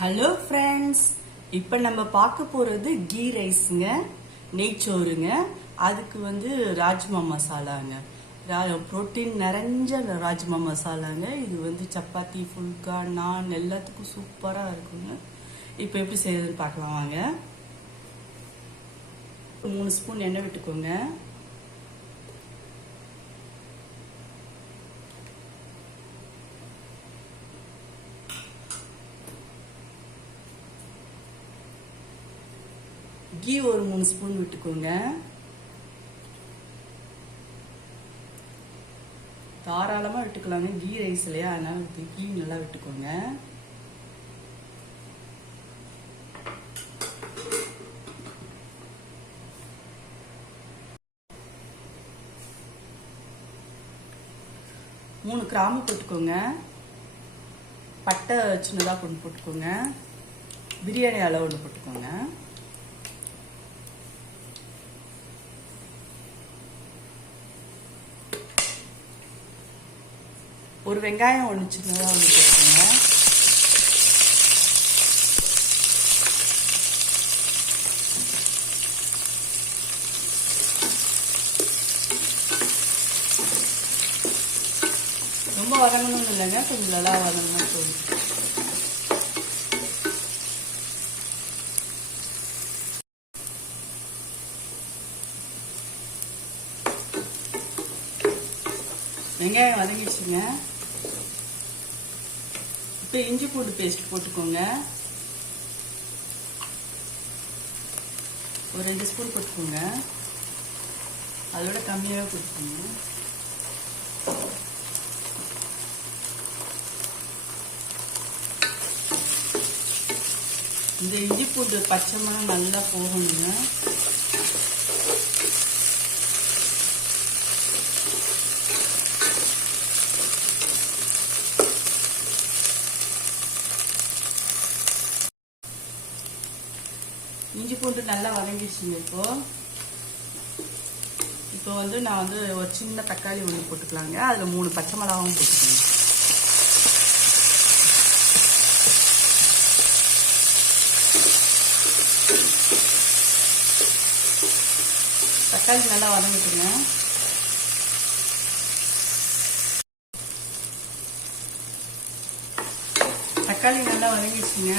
Hello friends, இப்போ நம்ம பார்க்க போகிறது கீ ரைஸுங்க, நெய்ச்சோறுங்க. அதுக்கு ராஜ்மா மசாலாங்க, புரோட்டீன் நிறைஞ்ச ராஜ்மா மசாலாங்க. இது சப்பாத்தி, ஃபுல்கா, நான் எல்லாத்துக்கும் சூப்பராக இருக்குங்க. இப்போ எப்படி செய்யறதுன்னு பார்க்கலாம் வாங்க. 3 ஸ்பூன் எண்ணெய் விட்டுக்கோங்க. கீ ஒரு 3 ஸ்பூன் விட்டுக்கோங்க. தாராளமாக விட்டுக்கலாங்க, கீ ரைஸ் இல்லையா, அதனால கீ நல்லா விட்டுக்கோங்க. மூணு கிராம்பு போட்டுக்கோங்க. பட்டை சின்னதாக கொண்டு போட்டுக்கோங்க. பிரியாணி அளவு ஒன்று போட்டுக்கோங்க. ஒரு வெங்காயம் ஒன்று சின்னதாக ஒன்று போட்டுக்கோங்க. ரொம்ப வதங்கணும்னு இல்லைங்க, கொஞ்சம் நல்லா வதங்கணும்னு தோணும். வெங்காயம் வதங்கிடுச்சுங்க. இப்போ இஞ்சி பூண்டு பேஸ்ட் போட்டுக்கோங்க. ஒரு 2 ஸ்பூன் போட்டுக்கோங்க. அதோட கம்மியாகவே போட்டுக்கோங்க. இந்த இஞ்சி பூண்டு பச்சை மணம் நல்லா போகணுங்க. இஞ்சி பூண்டு நல்லா வதங்கிடுச்சுங்க. இப்போ நான் ஒரு சின்ன தக்காளி ஒன்று போட்டுக்கலாங்க. அதில் 3 பச்சை மிளகாவும் போட்டுக்கோங்க. தக்காளி நல்லா வதங்கிட்டுங்க. தக்காளி நல்லா வதங்கிடுச்சுங்க.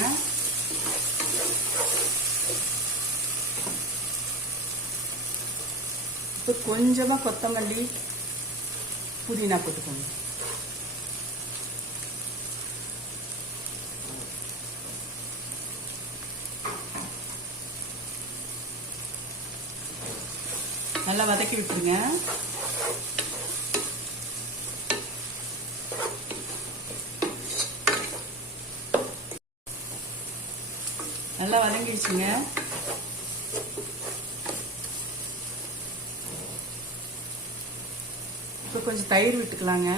இப்போ கொஞ்சமா கொத்தமல்லி, புதினா போட்டுக்கோங்க. நல்லா வதக்கி விட்டுருங்க. நல்லா வதங்கிடுச்சுங்க. இப்போ கொஞ்சம் தயிர் விட்டுக்கலாங்க.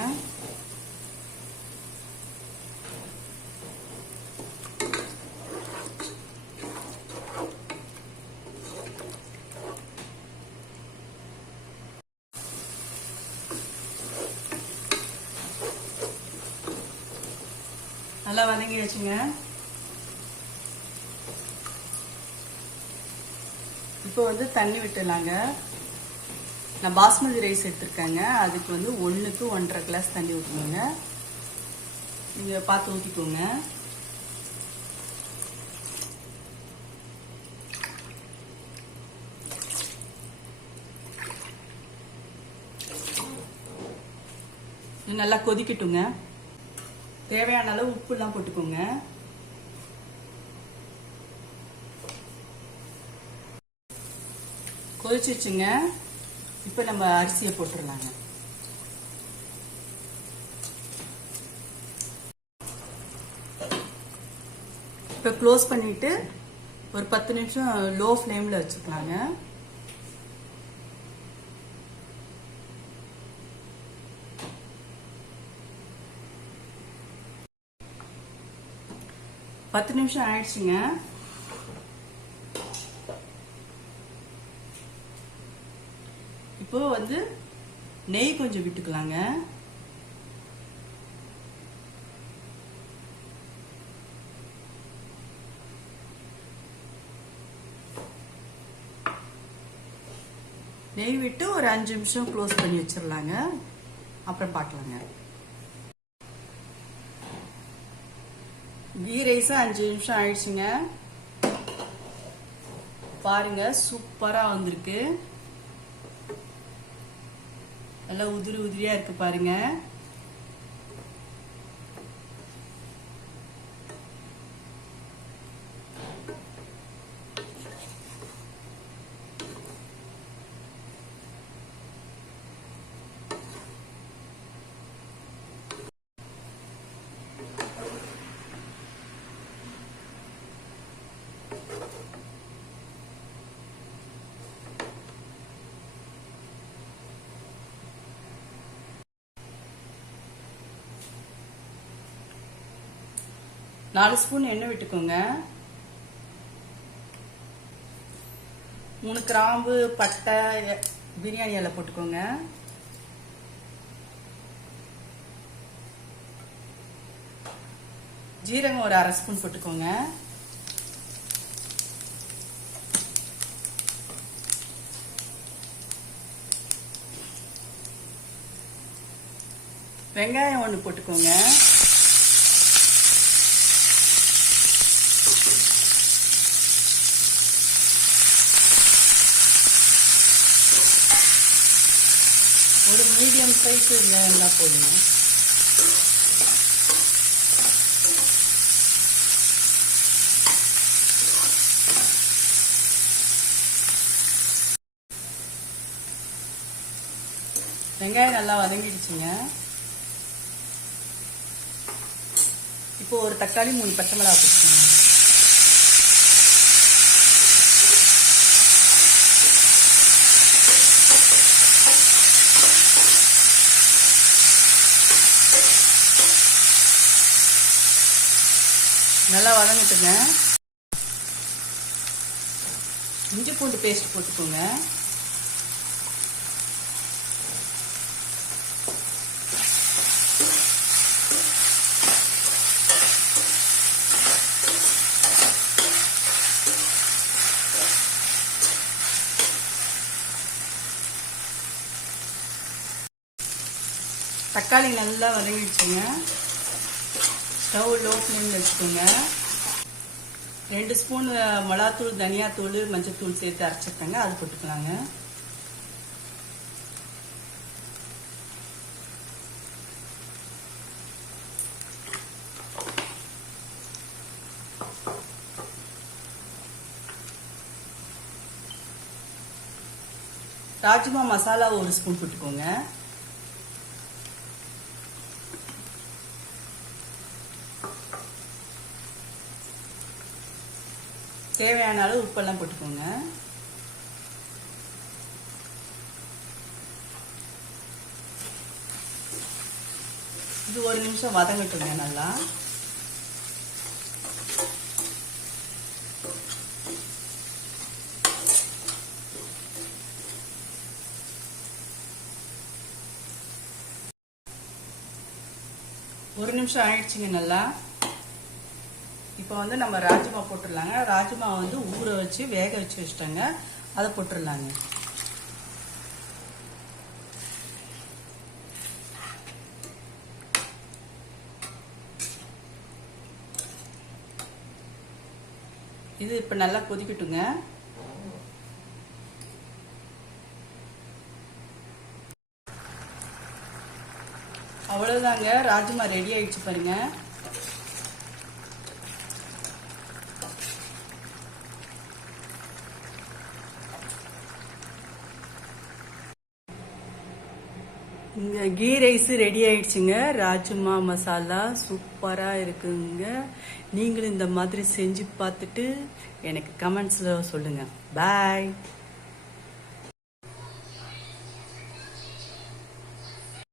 நல்லா வதங்கிடுச்சுங்க. இப்போ தண்ணி விட்டுலாங்க. நான் பாஸ்மதி ரைஸ் எடுத்திருக்கேங்க. அதுக்கு 1க்கு 1.5 கிளாஸ் தண்ணி ஊற்றணுங்க. நீங்கள் பார்த்து ஊற்றிக்கோங்க. நல்லா கொதிக்கட்டுங்க. தேவையான அளவு உப்புலாம் போட்டுக்கோங்க. கொதிச்சிச்சுங்க. இப்போ நம்ம அரிசியை போட்டுடலாங்க. இப்போ க்ளோஸ் பண்ணிட்டு ஒரு 10 நிமிஷம் லோ ஃப்ளேமில் வச்சுக்கலாங்க. பத்து நிமிஷம் ஆயிடுச்சுங்க. இப்போ நெய் கொஞ்சம் விட்டுக்கலாங்க. நெய் விட்டு ஒரு 5 நிமிஷம் க்ளோஸ் பண்ணி வச்சிடலாங்க. அப்புறம் பார்க்கலாங்க. கீ ரைஸ் 5 நிமிஷம் ஆயிடுச்சுங்க. பாருங்க சூப்பரா வந்திருக்கு. நல்லா உதிரி உதிரியா இருக்கு பாருங்க. நாலு ஸ்பூன் எண்ணெய் விட்டுக்கோங்க. 3 கிராம்பு, பட்டை, பிரியாணி இலை போட்டுக்கோங்க. ஜீரகம் ஒரு 1/2 ஸ்பூன் போட்டுக்கோங்க. வெங்காயம் 1 போட்டுக்கோங்க. ஒரு மீடியம் சைஸ் இருந்தா போதுங்க. வெங்காயம் நல்லா வதங்கிடுச்சுங்க. இப்போ ஒரு தக்காளி 3 பச்சை மிளகாய் போட்டுக்கோங்க. நல்லா வதங்கிட்டுங்க. இஞ்சி பூண்டு பேஸ்ட் போட்டுக்கோங்க. தக்காளி நல்லா வதங்கிடுச்சுங்க. ஸ்டவ் லோ ஃப்ளேமில் வச்சுக்கோங்க. 2 ஸ்பூன் மிளகாத்தூள், தனியாத்தூள், மஞ்சத்தூள் சேர்த்து அரைச்சிருக்கேங்க. அது போட்டுக்கலாங்க. ராஜ்மா மசாலா 1 ஸ்பூன் போட்டுக்கோங்க. தேவையான அளவு உப்பெல்லாம் போட்டுக்கோங்க. இது 1 நிமிஷம் வதங்கட்டுங்க நல்லா. ஒரு நிமிஷம் ஆயிடுச்சுங்க நல்லா. இப்போ வந்து நம்ம ராஜ்மா போட்டுடலாங்க. ராஜ்மா வந்து ஊற வச்சு வேக வச்சு வச்சுட்டாங்க. அதை போட்டுடலாங்க. இது இப்போ நல்லா கொதிக்கட்டுங்க. அவ்வளவுதாங்க, ராஜ்மா ரெடி ஆயிடுச்சு பாருங்க. இங்க கீ ரைஸ் ரெடி ஆயிடுச்சுங்க. ராஜ்மா மசாலா சூப்பரா இருக்குங்க. நீங்களும் இந்த மாதிரி செஞ்சு பார்த்துட்டு எனக்கு கமெண்ட்ஸ்ல சொல்லுங்க. பாய்.